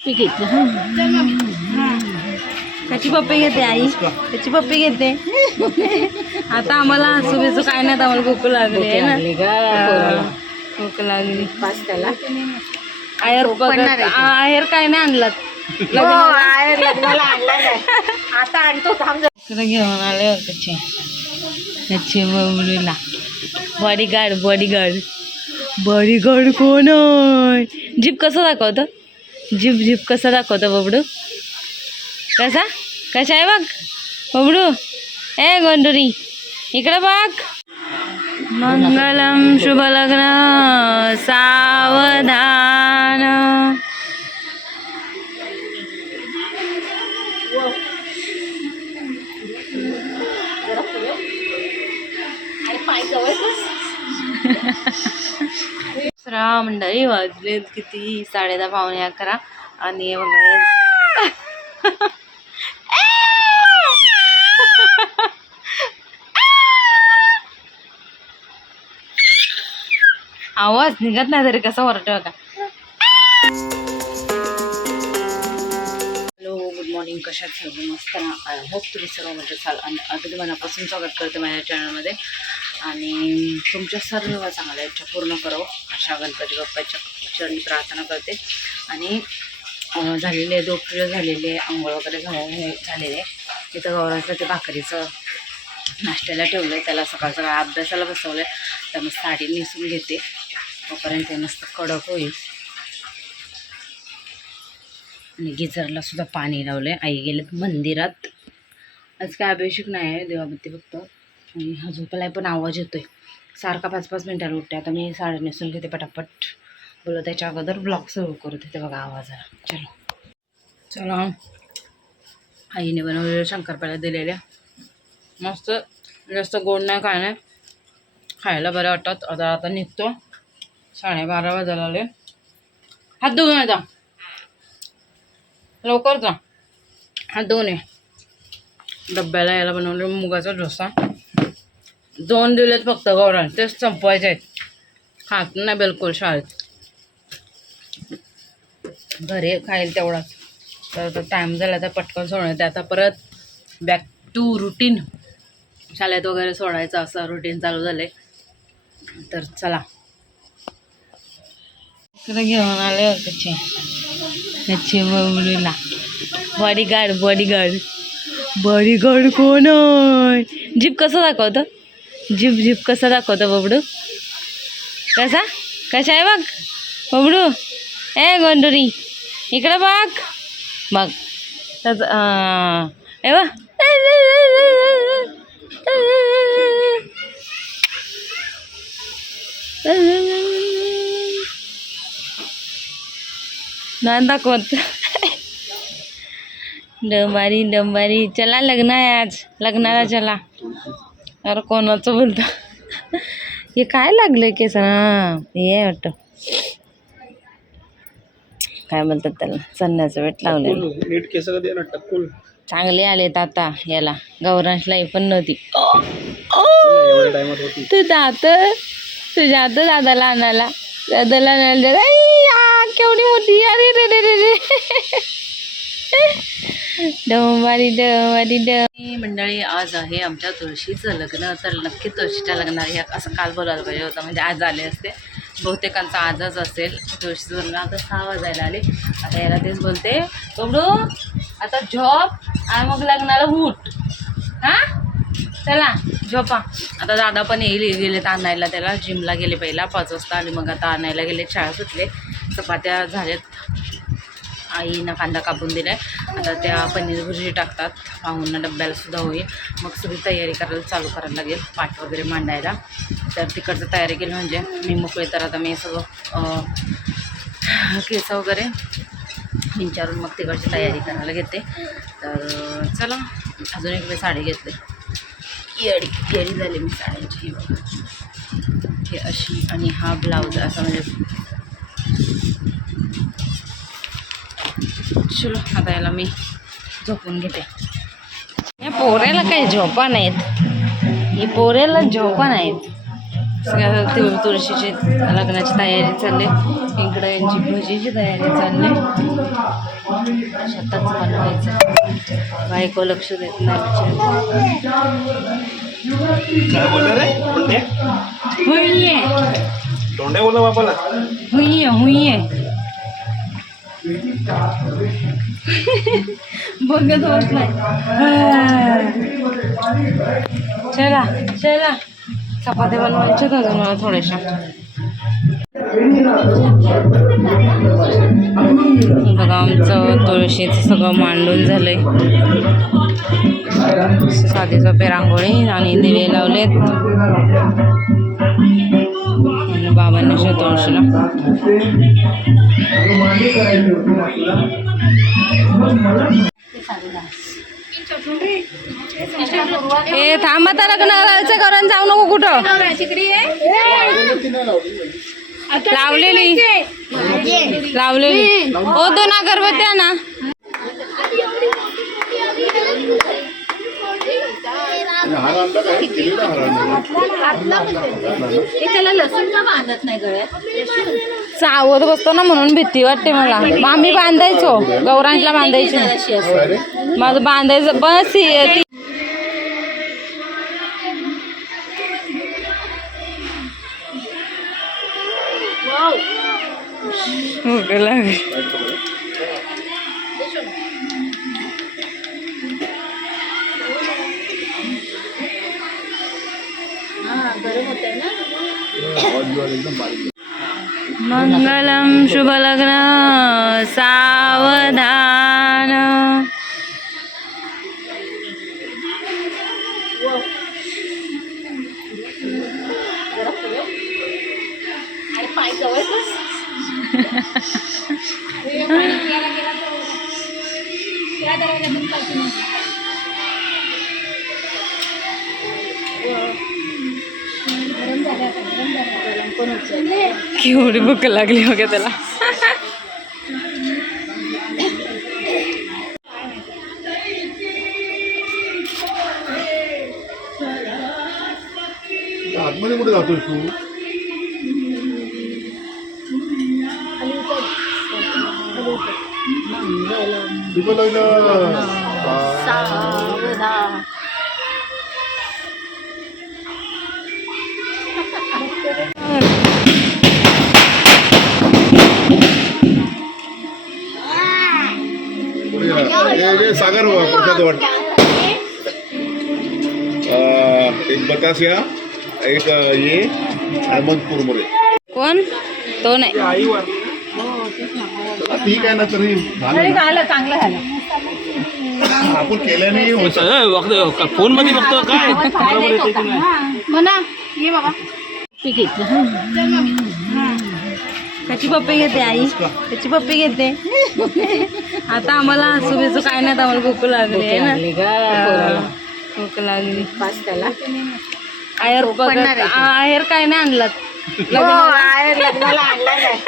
पप्पी कशी पप्पी घेते आई. कशी पप्पी घेते. आता आम्हाला हसू बिसू काय नाही आम्हाला भूक लागली आहे ना. भूक लागली पास्त्याला आयर. आयर काय नाही आणलात. हो. आता आणतो घेऊन आले कच्चे कच्चे बबलूला बॉडीगार्ड बॉडीगार्ड बॉडीगार्ड कोण आहे? जीप कसं दाखवतं? झिप झिप कसं दाखवतो बबडू? कसा? कसा आहे बघ? बबडू? ए गोंडुरी इकडे बघ. मंगलम शुभ लग्न सावधान. मंडळी वाजले किती? साडे दहा पावणे अकरा. आणि आवाज निघत नाही तरी कसा वरट का हॅलो गुड मॉर्निंग कशात? सर्व मस्त. आय होप तुम्ही सर्व म्हणजे चाल आणि अगदी मनापासून स्वागत करते माझ्या चॅनलमध्ये आणि तुमच्या सर्व चांगल्या इच्छा पूर्ण करो. अशा गणपती बाप्पाच्या चरणी प्रार्थना करते. आणि झालेले दोपटीळ झालेले आंघोळ वगैरे झाले झालेले. तिथं गौराचं ते भाकरीचं नाश्त्याला ठेवलं आहे त्याला सकाळ सकाळ अभ्यासाला बसवलं आहे त्यामुळे मग साडी नेसून घेते. तोपर्यंत ते मस्त कडक होईल. आणि गिजरला सुद्धा पाणी लावलं आहे आई गेलेत मंदिरात. आज काय अभिषेक नाही आहे देवाबत्ती फक्त. आणि हा पण आवाज येतोय. सारखा पाच पाच मिनिटाला उठते. आता मी साडे नेसून घेते पटापट. बोलत त्याच्या अगोदर ब्लॉग सुरू करू. देते बघा आवाजाला चलो. चला. आईने बनवलेल्या शंकरपाळ्या दिलेल्या. मस्त जास्त गोड नाही काय नाही. खायला बरं वाटतात. आता आता निघतो. साडेबारा वाजायला आले. हात धुवून जा लवकर जा. हात धुवून ये. डब्याला याला बनवलं मुगाचा डोसा. दोन दिलेत फक्त गौरान तेच संपवायचे आहेत खात नाही बिलकुल शाळेत. घरी खाईल तेवढाच. तर टाईम झाला तर पटकन सोडण्यात आता परत बॅक टू रुटीन शाळेत वगैरे सोडायचं असं रुटीन चालू झालं आहे तर चला. तिकडे घेऊन आले कच्चे. कच्चे बबलूला बॉडीगार्ड बॉडीगार्ड बॉडीगार्ड कोण आहे? जीप कसं दाखवतं? झिप झिप कसं दाखवतं बबडू? कसा? कसा आहे बघ? बबडू? ए गोंडुरी इकडे बघ. बघ. त्याच ए नाही दाखवत. डंबारी डंबारी. चला लग्न आहे आज. लग्नाला चला. अरे कोणाचं बोलतो? हे काय लागलं केसांना हे वाटतं. काय बोलतात त्याला? चन्याचं वेट लावलेलं नीट केस कधी ना टक्कून. चांगले आलेत आता याला. गौरांशला ही पण नव्हती. तू जात तू जातो दादाला आणायला. दादाला आणायला केवढी मोठी अरे रे रे रे रे. डोंबारी डोंबारी डो मंडळी आज आहे आमच्या तुळशीचं लग्न. तर नक्की तुळशीच्या लग्नाला ह्या असं काल बोलायला पाहिजे होतं. म्हणजे आज आले असते. बहुतेकांचा आजच असेल. तुळशीचं लग्न. आता सहा वाजायला आले. आता याला तेच बोलते. बबडू आता झोप. आणि मग लग्नाला उठ. हां? चला झोपा. आता दादा पण येईल. गेले तर आणायला त्याला. जिमला गेले पहिला पाच वाजता. आणि मग आता आणायला गेले. शाळा सुटले. चपात्या झाल्यात. आईनं कांदा कापून दिलाय. आता त्या पनीर भुर्जी टाकतात. पाहून डब्यालासुद्धा होईल. मग सगळी तयारी करायला चालू करायला लागेल. पाट वगैरे मांडायला. तर तिकडचं तयारी केली म्हणजे मी मोकळे. तर आता मी सगळं केस वगैरे विचारून मग तिकडची तयारी करायला घेते. तर चला अजून एक मी साडी घेतली. येडी येडी झाली मी साड्यांची. ही हे अशी आणि हा ब्लाऊज असा म्हणजे चलो आता याला मी झोपून घेते. या पोऱ्याला काही झोपा नाहीत. ही पोऱ्याला झोपा नाहीत. ती तुळशीची लग्नाची तयारी चालली. इकडं यांची भजीची तयारी चालली. शेताच बनवायचं. बायको लक्ष देत नाही हुई हुई बघत होत नाही. चला चला. चपात्या बनवायच्या अजून मला थोड्याशा. बघा आमचं तुळशीचं सगळं मांडून झालंय. साधी सोपे रांगोळी आणि दिवे लावलेत. बाबांनी अशा हे थांबा तर लग्नाचं करून जाऊ नको कुठं. लावलेली. लावलेली. ओ दोन अगरबत्त्या ना त्याला लसूण का बांधत नाही गळ्यात? सावध बसतो ना म्हणून भीती वाटते मला. मग आम्ही बांधायचो. गौरांशला बांधायची. माझं बांधायचं. बस लागली. मंगलम शुभ लग्न सावधान। केवढी भूक लागली बघा त्याला आतमध्ये कुठे जातोय तू तुझं सागर प्रसाद वाट. एक बतासिया एक ये अहमद कुरमुरे. कोण? तो नाही. ठीक आहे ना तरी चांगलं झालं. आपण केल्याने होतं. फोनमध्ये बघतो काय? म्हणा ये बाबा. ठीक आहे. त्याची पप्पी घेते आई. त्याची पप्पी घेते. आता आम्हाला हसू बिसू काय नाही आम्हाला भूक लागली आहे ना. भूक लागली पास्त्याला आयर काय नाही आणलात? हो, आयर लग्नाला आणला नाही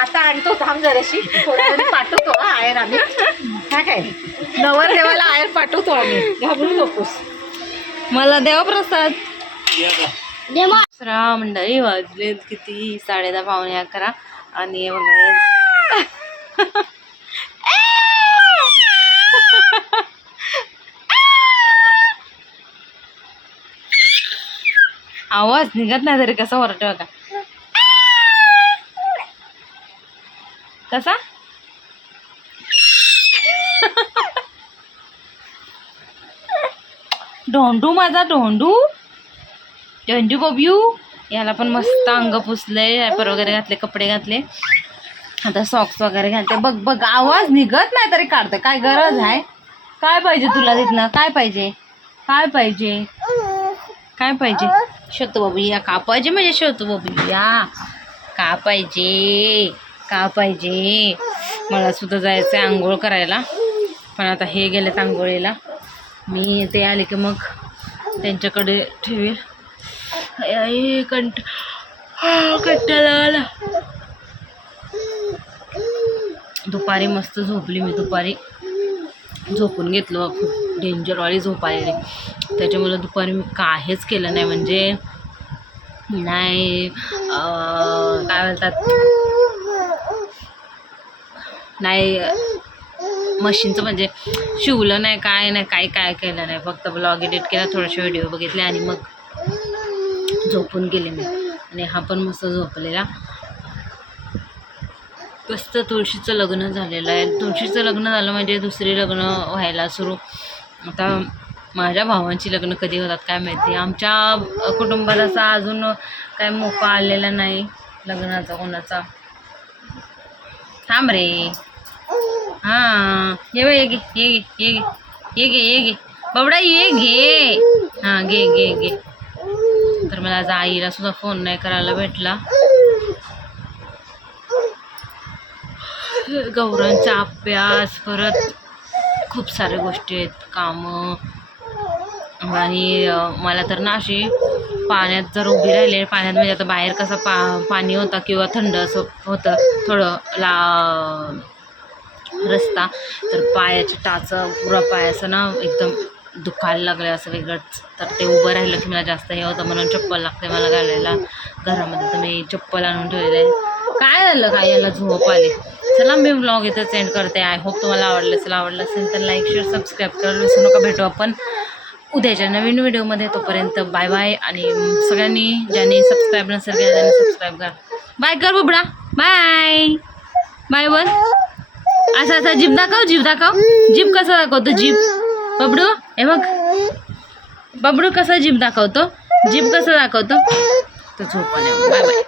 आता आणतो थांब जराशी. पाठवतो आयर आम्ही. हा काय? नवर देवाला आयर पाठवतो आम्ही. घाबरू नकोस. मला देवा प्रसाद. दुसरा मंडळी वाजलेत किती? साडे दहा पावणे अकरा. आणि आवाज निघत नाही तरी कसा वरटे का कसा? ढोंडू माझा ढोंडू. ढोंडू बब्यू याला पण मस्त अंग पुसले रॅपर वगैरे घातले कपडे घातले. आता सॉक्स वगैरे घालते. बघ बघ आवाज निघत नाही तरी काढतं. काय गरज आहे? काय पाहिजे तुला तिथनं? काय पाहिजे? काय पाहिजे? काय पाहिजे? शोतू बाबू या का पाहिजे म्हणजे शोतू बाबू या. का पाहिजे? का पाहिजे? मला सुद्धा जायचं आहे आंघोळ करायला. पण आता हे गेलेत आंघोळीला. मी ते आले की मग त्यांच्याकडे ठेवेल. आय, कंट कंटाळा आला. दुपारी मस्त झोपली मी दुपारी. झोपून घेतलं खूप डेंजरवाली झोप आलेली. त्याच्यामुळं दुपारी मी काहीच केलं नाही. म्हणजे नाही काय म्हणतात? नाही मशीनचं म्हणजे शिवलं नाही काय नाही काही काय केलं नाही. फक्त ब्लॉग एडिट केला थोडेसे व्हिडिओ बघितले आणि मग झोपून गेले मी. आणि हा पण मस्त झोपलेला. मस्त तुळशीचं लग्न झालेलं आहे. तुळशीचं लग्न झालं म्हणजे दुसरी लग्न व्हायला सुरू. आता माझ्या भावांची लग्न कधी होतात काय माहिती? आमच्या अ, कुटुंबाला असा अजून काय मोका आलेला नाही लग्नाचा कोणाचा. थांब रे. हां ये ये घे ये घे ये घे ये घे ये घे बाबडा ये घे. हां घे घे घे. तर मला आज आईला सुद्धा फोन नाही करायला भेटला. गौरांचा अभ्यास परत खूप साऱ्या गोष्टी आहेत कामं. आणि मला तर ना अशी पाण्यात जर उभी राहिले पाण्यात म्हणजे आता बाहेर कसं पा पाणी होता किंवा थंड असं होतं थोडं ला रस्ता तर पायाची टाचं पुरा पायाचं ना एकदम दुखायला लागलं असं वेगळंच. तर ते उभं राहिलं की मला जास्त हे होतं म्हणून चप्पल लागते मला घालायला. घरामध्ये तर मी चप्पल आणून ठेवलेलं. आहे काय झालं काय? याला झोप आले. चला मी ब्लॉग इथं सेंड करते. आय होप तुम्हाला आवडलं असेल आवडलं असेल तर लाईक शेअर सबस्क्राईब करायला विसरू नका. भेटू आपण उद्याच्या नवीन व्हिडिओमध्ये तोपर्यंत बाय बाय आणि सगळ्यांनी ज्यांनी सबस्क्राईब नसेल केलं त्यांनी सबस्क्राईब करा. बाय कर बुबडा. बाय बाय बर असं असं जीप दाखव जीप दाखव. जीप कसं दाखवतो? जीप बबडू. हे बघ. बबडू कसं जीप दाखवतो? जीप कसं दाखवतो? तर झोपाने बाय बाय.